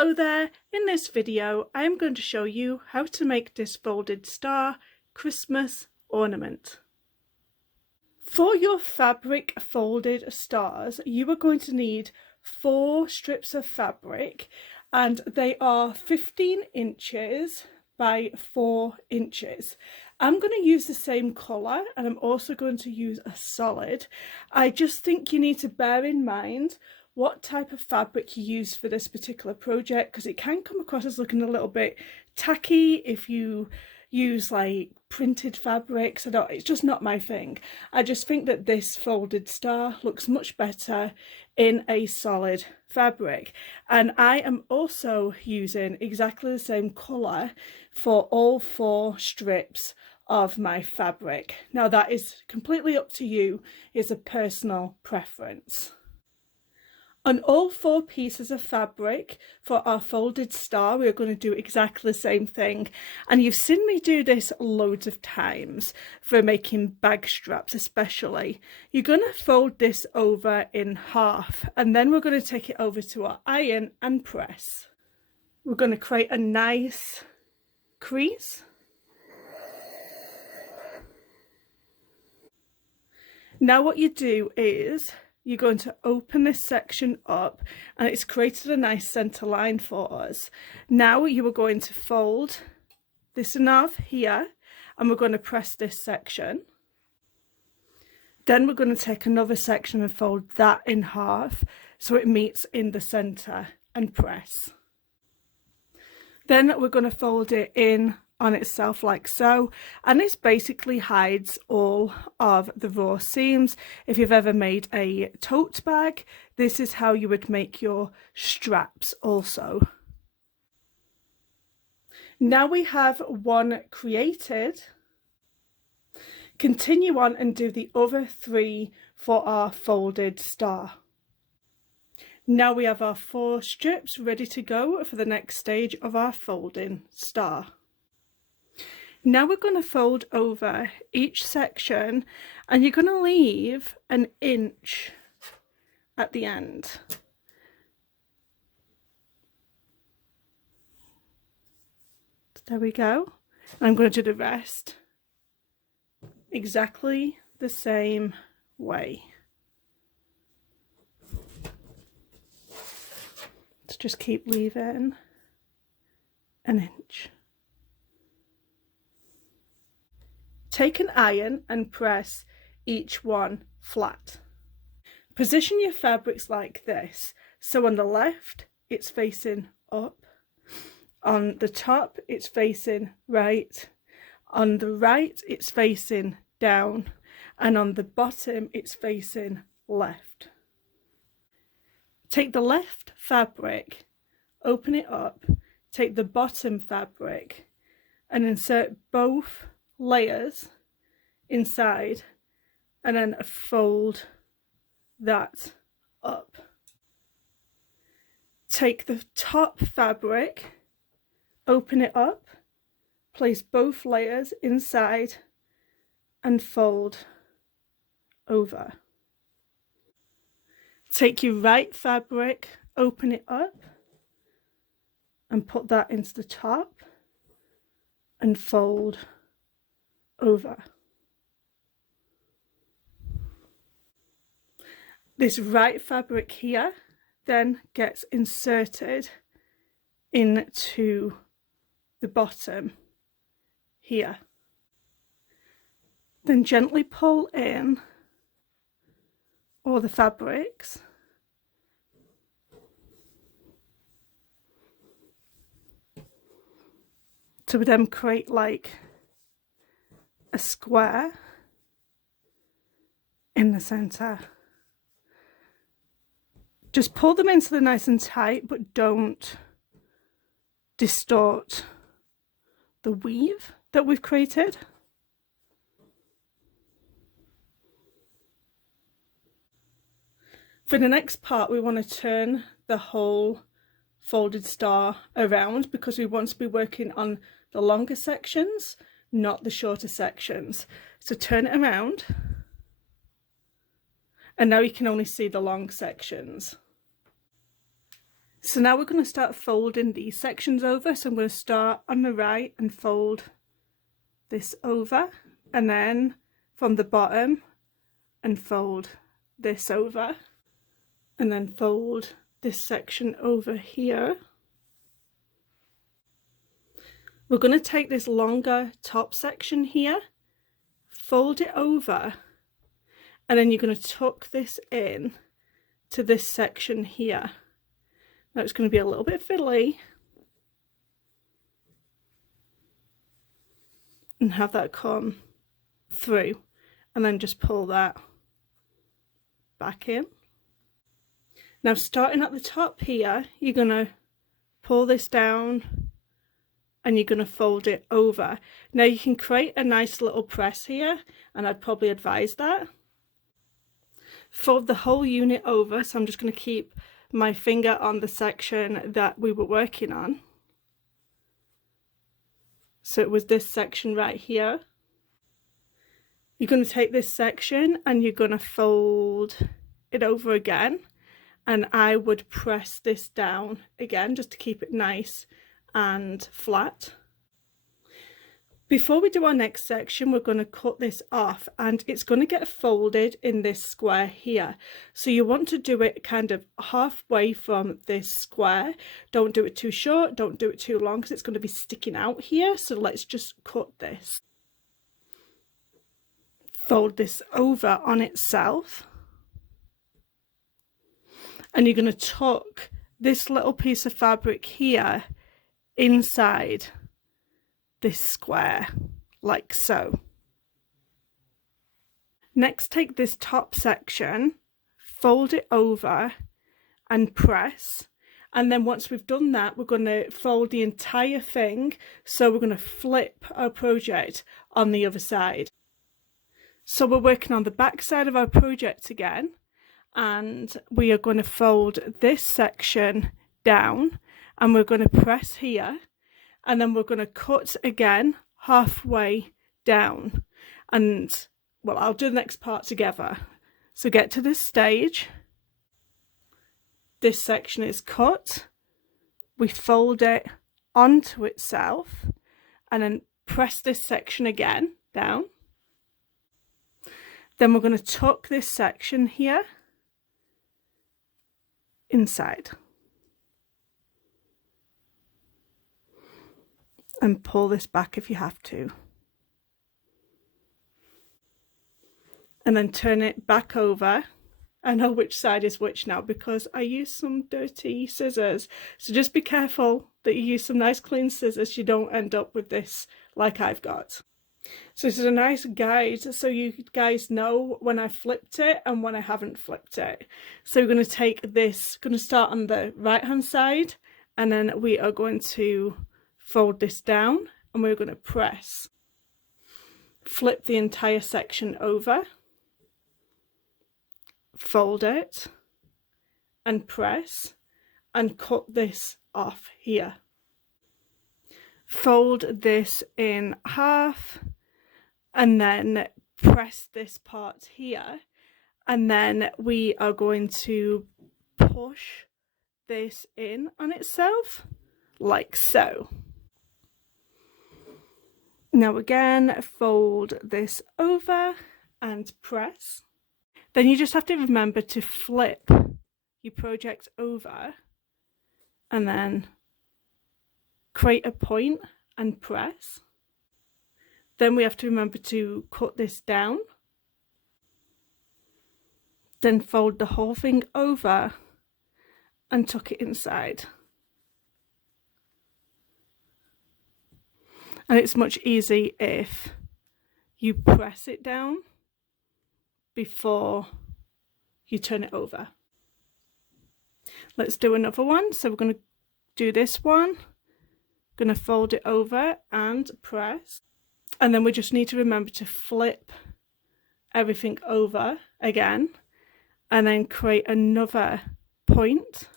Hello there! In this video I am going to show you how to make this folded star Christmas ornament. For your fabric folded stars you are going to need 4 strips of fabric, and they are 15 inches by 4 inches. I'm going to use the same colour and I'm also going to use a solid. I just think you need to bear in mind what type of fabric you use for this particular project, because it can come across as looking a little bit tacky if you use like printed fabrics. It's just not my thing. I just think that this folded star looks much better in a solid fabric, and I am also using exactly the same colour for all 4 strips of my fabric. Now that is completely up to you, it's a personal preference. On all 4 pieces of fabric for our folded star, we're going to do exactly the same thing. And you've seen me do this loads of times for making bag straps especially. You're going to fold this over in half, and then we're going to take it over to our iron and press. We're going to create a nice crease. Now what you do is you're going to open this section up, and it's created a nice centre line for us. Now you are going to fold this in half here, and we're going to press this section. Then we're going to take another section and fold that in half so it meets in the centre and press. Then we're going to fold it in on itself like so, and this basically hides all of the raw seams. If you've ever made a tote bag, this is how you would make your straps also. Now we have one created, continue on and do the other 3 for our folded star. Now we have our 4 strips ready to go for the next stage of our folding star. Now we're going to fold over each section, and you're going to leave an inch at the end. There we go. And I'm going to do the rest exactly the same way. So just keep leaving an inch. Take an iron and press each one flat. Position your fabrics like this. So on the left, it's facing up. On the top, it's facing right. On the right, it's facing down. And on the bottom, it's facing left. Take the left fabric, open it up, take the bottom fabric, and insert both layers inside, and then fold that up. Take the top fabric, open it up, place both layers inside and fold over. Take your right fabric, open it up and put that into the top and fold over. This right fabric here then gets inserted into the bottom here. Then gently pull in all the fabrics to then create like a square in the centre. Just pull them into the nice and tight, but don't distort the weave that we've created. For the next part, we want to turn the whole folded star around because we want to be working on the longer sections, not the shorter sections. So turn it around, and now you can only see the long sections. So now we're going to start folding these sections over. So I'm going to start on the right and fold this over, and then from the bottom and fold this over, and then fold this section over here. We're going to take this longer top section here, fold it over, and then you're going to tuck this in to this section here. Now it's going to be a little bit fiddly, and have that come through, and then just pull that back in. Now starting at the top here, you're going to pull this down and you're going to fold it over. Now you can create a nice little press here, and I'd probably advise that. Fold the whole unit over, so I'm just going to keep my finger on the section that we were working on. So it was this section right here. You're going to take this section and you're going to fold it over again, and I would press this down again just to keep it nice and flat. Before we do our next section, we're going to cut this off, and it's going to get folded in this square here. So you want to do it kind of halfway from this square. Don't do it too short, don't do it too long, because it's going to be sticking out here. So let's just cut this. Fold this over on itself, and you're going to tuck this little piece of fabric here inside this square, like so. Next, take this top section, fold it over and press, and then once we've done that, we're going to fold the entire thing, so we're going to flip our project on the other side. So we're working on the back side of our project again, and we are going to fold this section down, and we're going to press here, and then we're going to cut again halfway down. And well, I'll do the next part together. So get to this stage, this section is cut, we fold it onto itself, and then press this section again down. Then we're going to tuck this section here inside and pull this back if you have to, and then turn it back over. I know which side is which now because I used some dirty scissors, so just be careful that you use some nice clean scissors, you don't end up with this like I've got. So this is a nice guide so you guys know when I flipped it and when I haven't flipped it. So we're going to take this, going to start on the right hand side, and then we are going to fold this down, and we're going to press, flip the entire section over, fold it and press, and cut this off here. Fold this in half and then press this part here, and then we are going to push this in on itself like so. Now again, fold this over and press. Then you just have to remember to flip your project over and then create a point and press. Then we have to remember to cut this down. Then fold the whole thing over and tuck it inside. And it's much easier if you press it down before you turn it over. Let's do another one. So we're going to do this one. Going to fold it over and press. And then we just need to remember to flip everything over again, and then create another point.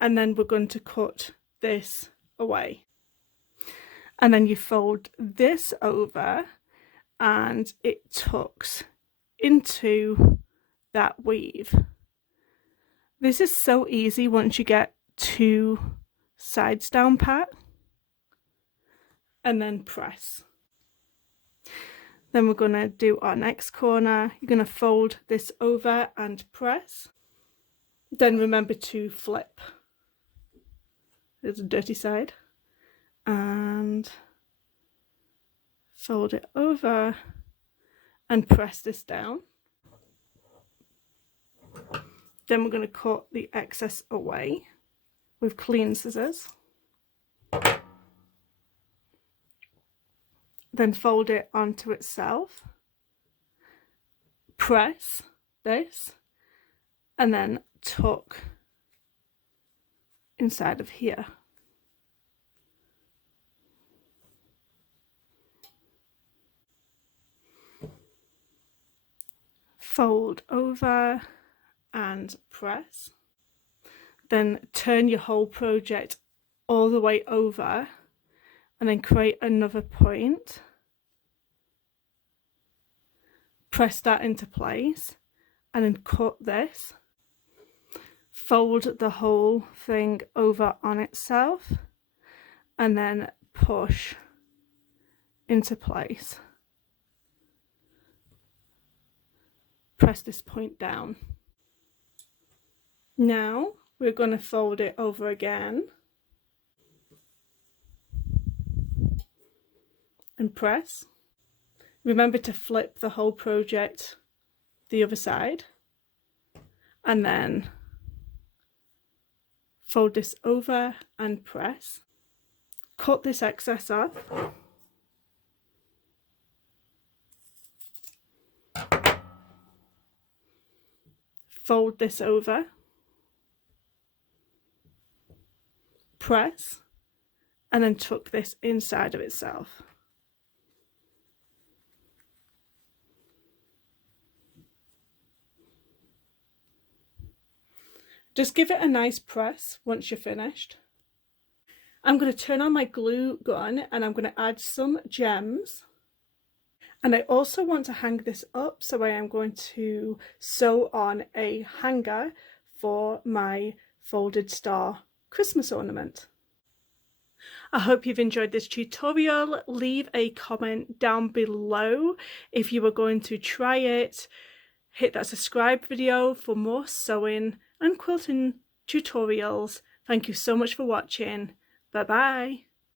And then we're going to cut this away. And then you fold this over and it tucks into that weave. This is so easy once you get 2 sides down pat, and then press. Then we're going to do our next corner. You're going to fold this over and press. Then remember to flip. There's a dirty side. And fold it over and press this down. Then we're going to cut the excess away with clean scissors. Then fold it onto itself. Press this and then tuck inside of here. Fold over and press. Then turn your whole project all the way over and then create another point. Press that into place and then cut this. Fold the whole thing over on itself and then push into place. Press this point down. Now we're going to fold it over again and press. Remember to flip the whole project the other side and then fold this over and press. Cut this excess off. Fold this over. Press and then tuck this inside of itself. Just give it a nice press once you're finished. I'm going to turn on my glue gun and I'm going to add some gems. And I also want to hang this up, so I am going to sew on a hanger for my Folded Star Christmas ornament. I hope you've enjoyed this tutorial. Leave a comment down below if you are going to try it. Hit that subscribe video for more sewing and quilting tutorials. Thank you so much for watching. Bye bye.